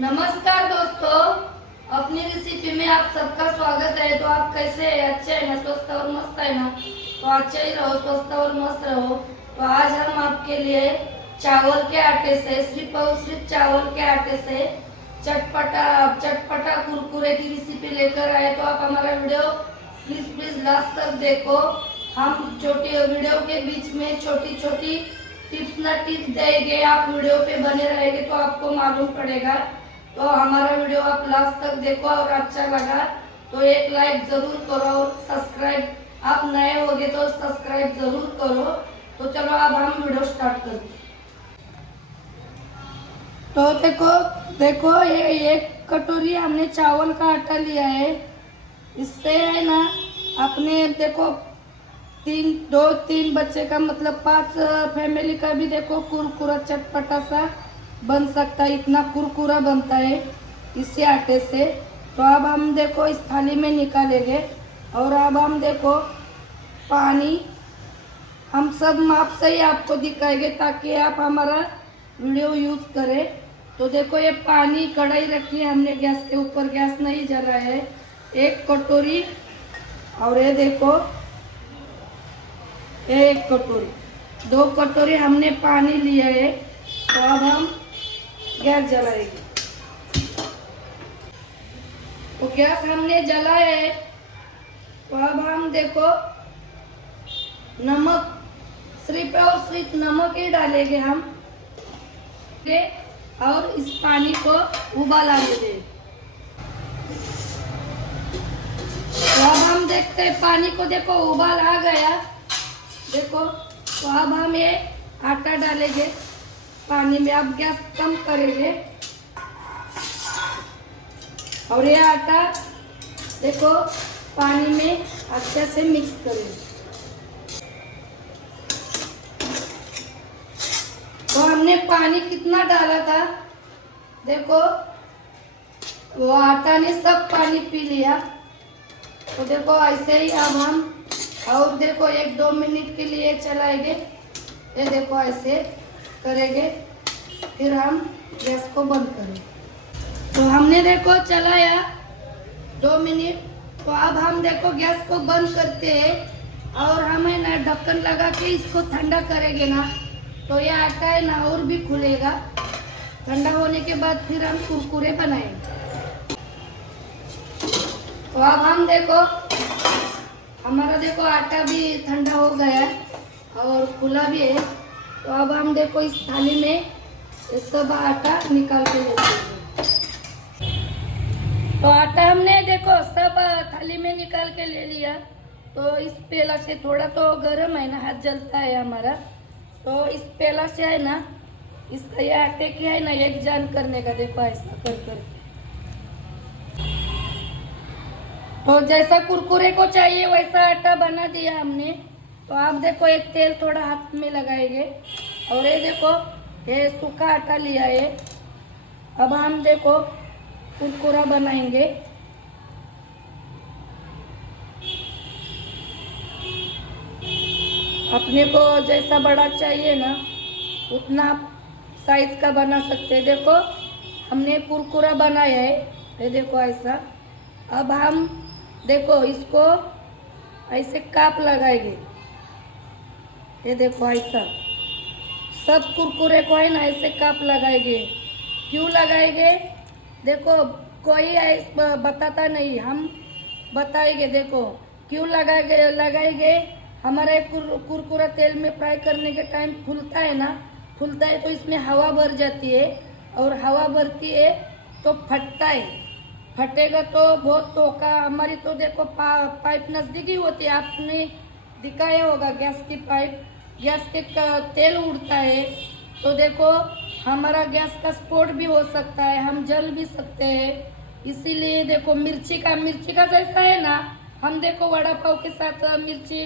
नमस्कार दोस्तों, अपनी रेसिपी में आप सबका स्वागत है। तो आप कैसे हैं? अच्छे हैं ना? स्वस्थ और मस्त है ना? तो अच्छे ही रहो, स्वस्थ और मस्त रहो। तो आज हम आपके लिए चावल के आटे से, सिर्फ और सिर्फ चावल के आटे से चटपटा चटपटा कुरकुरे की रेसिपी लेकर आए। तो आप हमारा वीडियो प्लीज प्लीज लास्ट तक देखो। हम छोटी वीडियो के बीच में छोटी छोटी टिप्स ना टिप्स देंगे। आप वीडियो पे बने रहेंगे तो आपको मालूम पड़ेगा। तो हमारा वीडियो आप लास्ट तक देखो और अच्छा लगा तो एक लाइक जरूर करो और सब्सक्राइब, आप नए होगे तो सब्सक्राइब जरूर करो। तो चलो अब हम वीडियो स्टार्ट करते हैं। तो देखो देखो ये एक कटोरी हमने चावल का आटा लिया है। इससे है ना अपने देखो दो तीन बच्चे का मतलब 5 फैमिली का भी देखो कुरकुरा चटपटा सा बन सकता है। इतना कुरकुरा बनता है इसी आटे से। तो अब हम देखो इस थाली में निकालेंगे और अब हम देखो पानी हम सब माप से ही आपको दिखाएंगे ताकि आप हमारा वीडियो यूज़ करें। तो देखो ये पानी कढ़ाई रखी है हमने गैस के ऊपर, गैस नहीं जला है। एक कटोरी और ये देखो एक कटोरी, 2 कटोरी हमने पानी लिया है। तो अब हम गैस जलाएंगे। तो गैस हमने जलाया है। तो अब हम देखो नमक, सिर्फ और सिर्फ नमक ही डालेंगे हम और इस पानी को उबाला देंगे। तो अब हम देखते हैं पानी को, देखो उबाल आ गया देखो। तो अब हम ये आटा डालेंगे पानी में। अब गैस कम करेंगे और ये आटा देखो पानी में अच्छे से मिक्स करेंगे। तो हमने पानी कितना डाला था देखो, वो आटा ने सब पानी पी लिया। तो देखो ऐसे ही अब हम और देखो 1-2 मिनट के लिए चलाएंगे। ये देखो ऐसे करेंगे, फिर हम गैस को बंद करेंगे। तो हमने देखो चलाया 2 मिनट। तो अब हम देखो गैस को बंद करते हैं और हम है ना ढक्कन लगा के इसको ठंडा करेंगे ना। तो ये आटा है ना और भी खुलेगा। ठंडा होने के बाद फिर हम कुरकुरे बनाएंगे। तो अब हम देखो हमारा देखो आटा भी ठंडा हो गया है और खुला भी है। तो अब हम देखो इस थाली में ये सब आटा निकाल के लेते हैं। तो आटा हमने देखो सब थाली में निकाल के ले लिया। तो इस पेला से, थोड़ा तो गर्म है ना, हाथ जलता है हमारा। तो इस पेला से है ना इस ये आटे की है ना एक जान करने का, देखो ऐसा कर कर। तो जैसा कुरकुरे को चाहिए वैसा आटा बना दिया हमने। तो आप देखो एक तेल थोड़ा हाथ में लगाएंगे और ये देखो ये सूखा आटा लिया है। अब हम देखो कुरकुरा बनाएंगे। अपने को जैसा बड़ा चाहिए ना उतना साइज का बना सकते हैं। देखो हमने कुरकुरा बनाया है, ये देखो ऐसा। अब हम देखो इसको ऐसे काप लगाएंगे। ये देखो ऐसा सब कुरकुरे को है ना ऐसे काप लगाएंगे। क्यों लगाएंगे देखो, कोई बताता नहीं, हम बताएंगे। देखो क्यों लगाएंगे। हमारे कुरकुरा तेल में फ्राई करने के टाइम फूलता है ना, फूलता है तो इसमें हवा भर जाती है और हवा भरती है तो फटता है। फटेगा तो बहुत धोखा। हमारी तो देखो पाइप नज़दीक ही होती है, आपने दिखाया होगा गैस की पाइप, गैस के तेल उड़ता है तो देखो हमारा गैस का स्फोट भी हो सकता है, हम जल भी सकते हैं। इसीलिए देखो मिर्ची का जैसा है ना, हम देखो वड़ा पाव के साथ मिर्ची,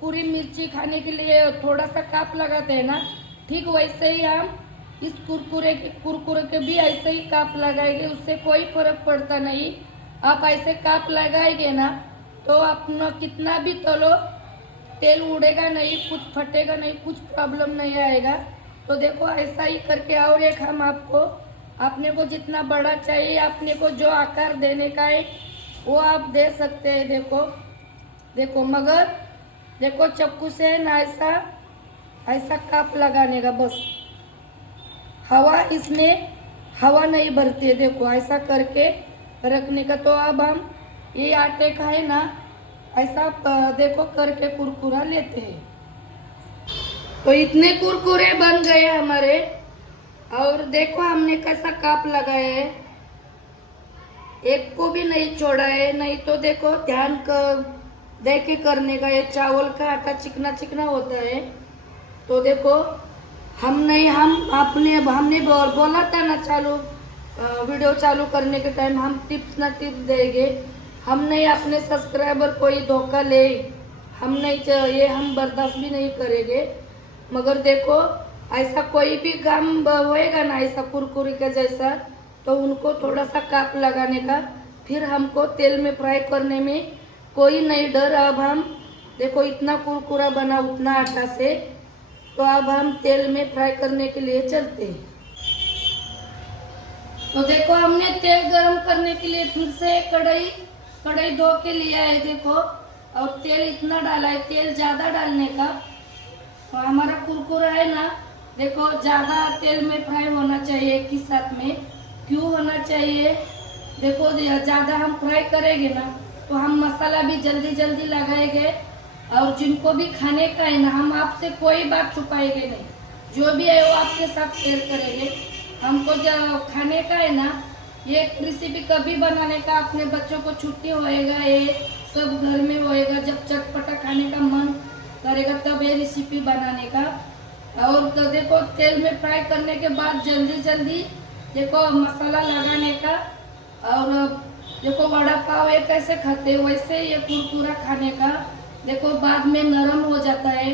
पूरी मिर्ची खाने के लिए थोड़ा सा काप लगाते हैं ना, ठीक वैसे ही हम इस कुरकुरे के भी ऐसे ही काप लगाएंगे। उससे कोई फर्क पड़ता नहीं। आप ऐसे काप लगाएंगे ना तो अपना कितना भी तलो तेल उड़ेगा नहीं, कुछ फटेगा नहीं, कुछ प्रॉब्लम नहीं आएगा। तो देखो ऐसा ही करके और एक हम आपको आपने को जितना बड़ा चाहिए, आपने को जो आकार देने का है वो आप दे सकते हैं। देखो देखो, मगर देखो चाकू से ना ऐसा ऐसा काप लगाने का बस। हवा इसमें हवा नहीं भरती है। देखो ऐसा करके रखने का। तो अब हम ये आटे का है ना ऐसा देखो करके कुरकुरा लेते हैं। तो इतने कुरकुरे बन गए हमारे। और देखो हमने कैसा काप लगाया है, एक को भी नहीं छोड़ा है। नहीं तो देखो ध्यान कर दे के करने का। ये चावल का आटा चिकना चिकना होता है। तो देखो हमने बोला था ना वीडियो चालू करने के टाइम हम टिप्स ना टिप्स देंगे। हम नहीं अपने सब्सक्राइबर कोई धोखा ले, हम नहीं ये हम बर्दाश्त भी नहीं करेंगे। मगर देखो ऐसा कोई भी काम होएगा ना ऐसा कुरकुरी का जैसा, तो उनको थोड़ा सा काप लगाने का। फिर हमको तेल में फ्राई करने में कोई नहीं डर। अब हम देखो इतना कुरकुरा बना उतना आटा से। तो अब हम तेल में फ्राई करने के लिए चलते हैं। तो देखो हमने तेल गरम करने के लिए फिर से कढ़ाई धो के लिया है। देखो और तेल इतना डाला है, तेल ज़्यादा डालने का। तो हमारा कुरकुरा है ना, देखो ज़्यादा तेल में फ्राई होना चाहिए एक ही साथ में। क्यों होना चाहिए? देखो ज़्यादा हम फ्राई करेंगे ना तो हम मसाला भी जल्दी जल्दी लगाएंगे। और जिनको भी खाने का है ना, हम आपसे कोई बात छुपाएंगे नहीं, जो भी है वो आपके साथ शेयर करेंगे। हमको जो खाने का है ना, ये रेसिपी कभी बनाने का, अपने बच्चों को छुट्टी होएगा, ये सब घर में होएगा, जब चटपटा खाने का मन करेगा तब ये रेसिपी बनाने का। और तो देखो तेल में फ्राई करने के बाद जल्दी जल्दी देखो मसाला लगाने का। और देखो वड़ा पाव ये कैसे खाते हैं वैसे ये कुरकुरा खाने का। देखो बाद में नरम हो जाता है,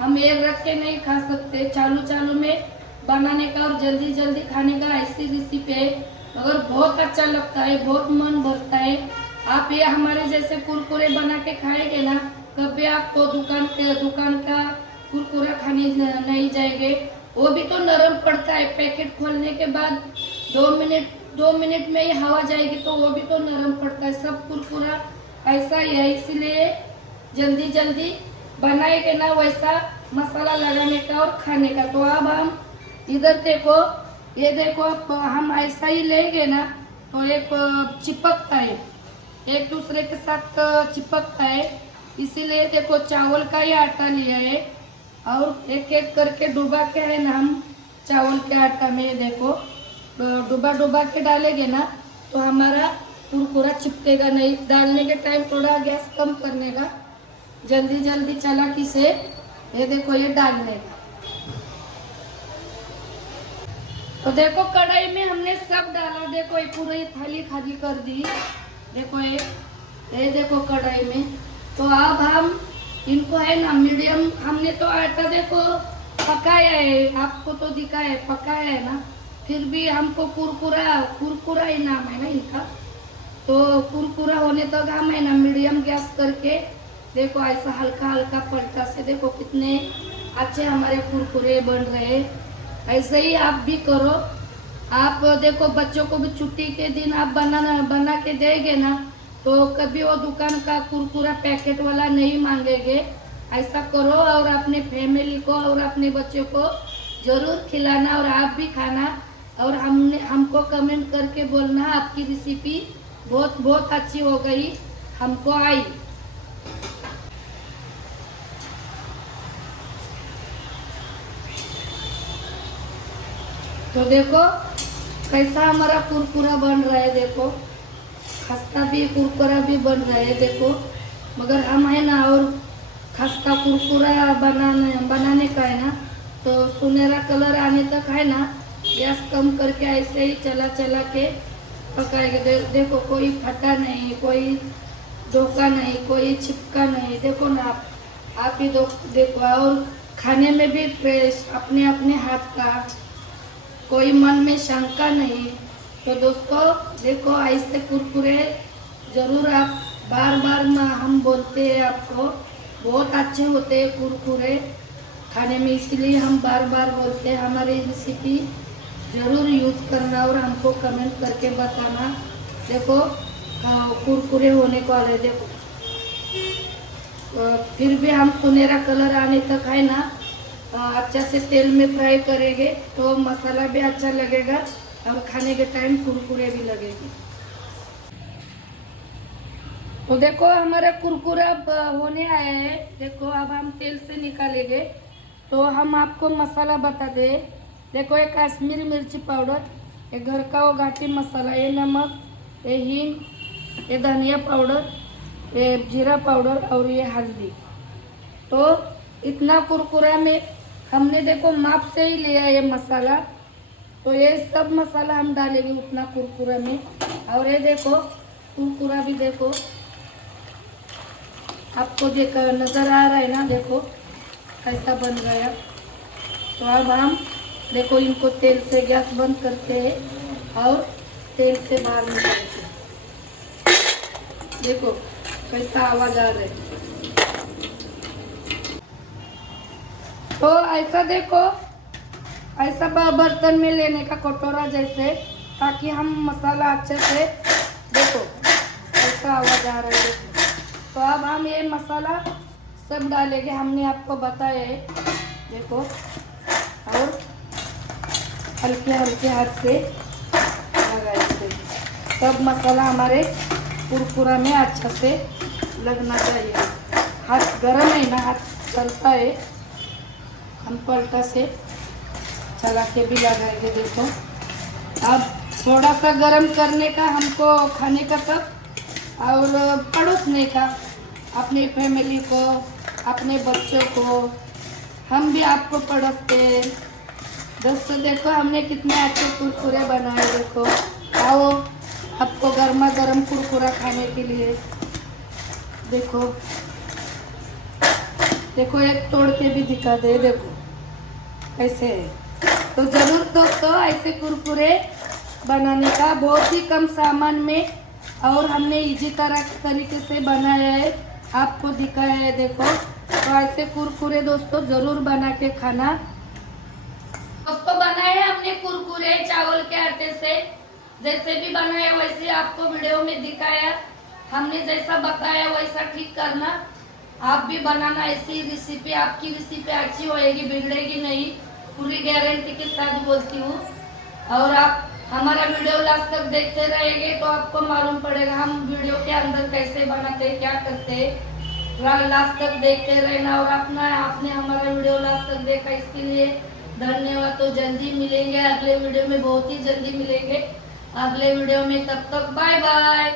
हम एक रख के नहीं खा सकते। चालू में बनाने का और जल्दी जल्दी खाने का ऐसी रेसिपी है, मगर बहुत अच्छा लगता है, बहुत मन भरता है। आप ये हमारे जैसे कुरकुरे बना के खाएंगे ना, कभी आपको दुकान का कुरकुरा खाने नहीं जाएंगे। वो भी तो नरम पड़ता है, पैकेट खोलने के बाद 2 मिनट में ही हवा जाएगी तो वो भी तो नरम पड़ता है। सब कुरकुरा ऐसा ही है, इसलिए जल्दी जल्दी बनाएंगे ना वैसा मसाला लगाने का और खाने का। तो अब हम इधर देखो, ये देखो हम ऐसा ही लेंगे ना तो एक चिपकता है, एक दूसरे के साथ चिपकता है। इसीलिए देखो चावल का ही आटा लिया है और एक एक करके डुबा के है ना हम चावल के आटा में देखो डुबा के डालेंगे ना तो हमारा कुरकुरा चिपकेगा नहीं। डालने के टाइम थोड़ा गैस कम करने का, जल्दी जल्दी चालाकी से ये देखो ये डालने का। तो देखो कढ़ाई में हमने सब डाला। देखो ये पूरी थाली खाली कर दी। देखो ये देखो कढ़ाई में। तो अब हम इनको है ना मीडियम, हमने तो आटा देखो पकाया है, आपको तो दिखाया है पकाया है ना, फिर भी हमको कुरकुरा ही नाम है ना इनका। तो कुरकुरा होने तक हम है ना मीडियम गैस करके देखो ऐसा हल्का हल्का पलटा से देखो कितने अच्छे हमारे कुरकुरे बन रहे हैं। ऐसे ही आप भी करो। आप देखो बच्चों को भी छुट्टी के दिन आप बना के देंगे ना तो कभी वो दुकान का कुरकुरा पैकेट वाला नहीं मांगेंगे। ऐसा करो और अपने फैमिली को और अपने बच्चों को जरूर खिलाना और आप भी खाना। और हमको कमेंट करके बोलना आपकी रेसिपी बहुत बहुत अच्छी हो गई, हमको आई। तो देखो कैसा हमारा कुरकुरा बन रहा है। देखो खस्ता भी कुरकुरा भी बन रहा है देखो। मगर हम है ना और खस्ता कुरकुरा बनाने का है ना तो सुनहरा कलर आने तक है ना गैस कम करके ऐसे ही चला के पकाएंगे। देखो कोई फटा नहीं, कोई धोखा नहीं, कोई चिपका नहीं। देखो ना आप ही देखो। और खाने में भी फ्रेश अपने अपने हाथ का, कोई मन में शंका नहीं। तो दोस्तों देखो ऐसे कुरकुरे जरूर आप बार हम बोलते हैं आपको बहुत अच्छे होते हैं कुरकुरे खाने में, इसलिए हम बार बोलते हैं। हमारी रेसिपी ज़रूर यूज़ करना और हमको कमेंट करके बताना। देखो कुरकुरे होने को वाले, देखो फिर भी हम सुनहरा कलर आने तक है ना अच्छा से तेल में फ्राई करेंगे तो मसाला भी अच्छा लगेगा और खाने के टाइम कुरकुरे भी लगेंगे। तो देखो हमारा कुरकुरा अब होने आया है। देखो अब हम तेल से निकालेंगे। तो हम आपको मसाला बता दे। देखो ये कश्मीरी मिर्ची पाउडर, ये घर का वो घाटी मसाला, ये नमक, ये हींग, ये धनिया पाउडर, ये जीरा पाउडर और ये हल्दी। तो इतना कुरकुरा में हमने देखो माप से ही लिया ये मसाला। तो ये सब मसाला हम डालेंगे उतना कुरकुरा में। और ये देखो कुरकुरा भी देखो आपको देख नज़र आ रहा है ना, देखो कैसा बन गया। तो अब हम देखो इनको तेल से गैस बंद करते हैं और तेल से बाहर निकालते हैं। देखो कैसा आवाज आ रहा है। तो ऐसा देखो ऐसा बर्तन में लेने का कटोरा जैसे, ताकि हम मसाला अच्छे से, देखो ऐसा आवाज आ रहा है। देखो तो अब हम ये मसाला सब डालेंगे, हमने आपको बताया है। देखो और हल्के हल्के हाथ से लगाएंगे। सब मसाला हमारे कुरकुरा में अच्छा से लगना चाहिए। हाथ गरम है ना, हाथ चलता है, हम पलटा से चला के भी लगाएंगे। देखो अब थोड़ा सा गरम करने का हमको खाने का सब और पड़ोसने का, अपने फैमिली को, अपने बच्चों को, हम भी आपको पड़ोसते हैं। दोस्तों देखो हमने कितने अच्छे कुरकुरे बनाए। देखो आओ आपको गर्मा गर्म कुरकुरा खाने के लिए। देखो देखो एक तोड़ के भी दिखा दे, देखो कैसे है। तो ज़रूर दोस्तों ऐसे कुरकुरे बनाने का बहुत ही कम सामान में और हमने इजी तरीके से बनाया है, आपको दिखाया है। देखो तो ऐसे कुरकुरे दोस्तों ज़रूर बना के खाना। दोस्तों बनाए हैं हमने कुरकुरे चावल के आटे से, जैसे भी बनाया वैसे आपको वीडियो में दिखाया। हमने जैसा बताया वैसा ठीक करना, आप भी बनाना ऐसी रेसिपी। आपकी रेसिपी अच्छी होएगी, बिगड़ेगी नहीं, पूरी गारंटी के साथ बोलती हूँ। और आप हमारा वीडियो लास्ट तक देखते रहेंगे तो आपको मालूम पड़ेगा हम वीडियो के अंदर कैसे बनाते हैं, क्या करते हैं। लास्ट तक देखते रहना। और आपने हमारा वीडियो लास्ट तक देखा इसके लिए धन्यवाद। तो जल्दी मिलेंगे अगले वीडियो में, बहुत ही जल्दी मिलेंगे अगले वीडियो में। तब तक बाय बाय।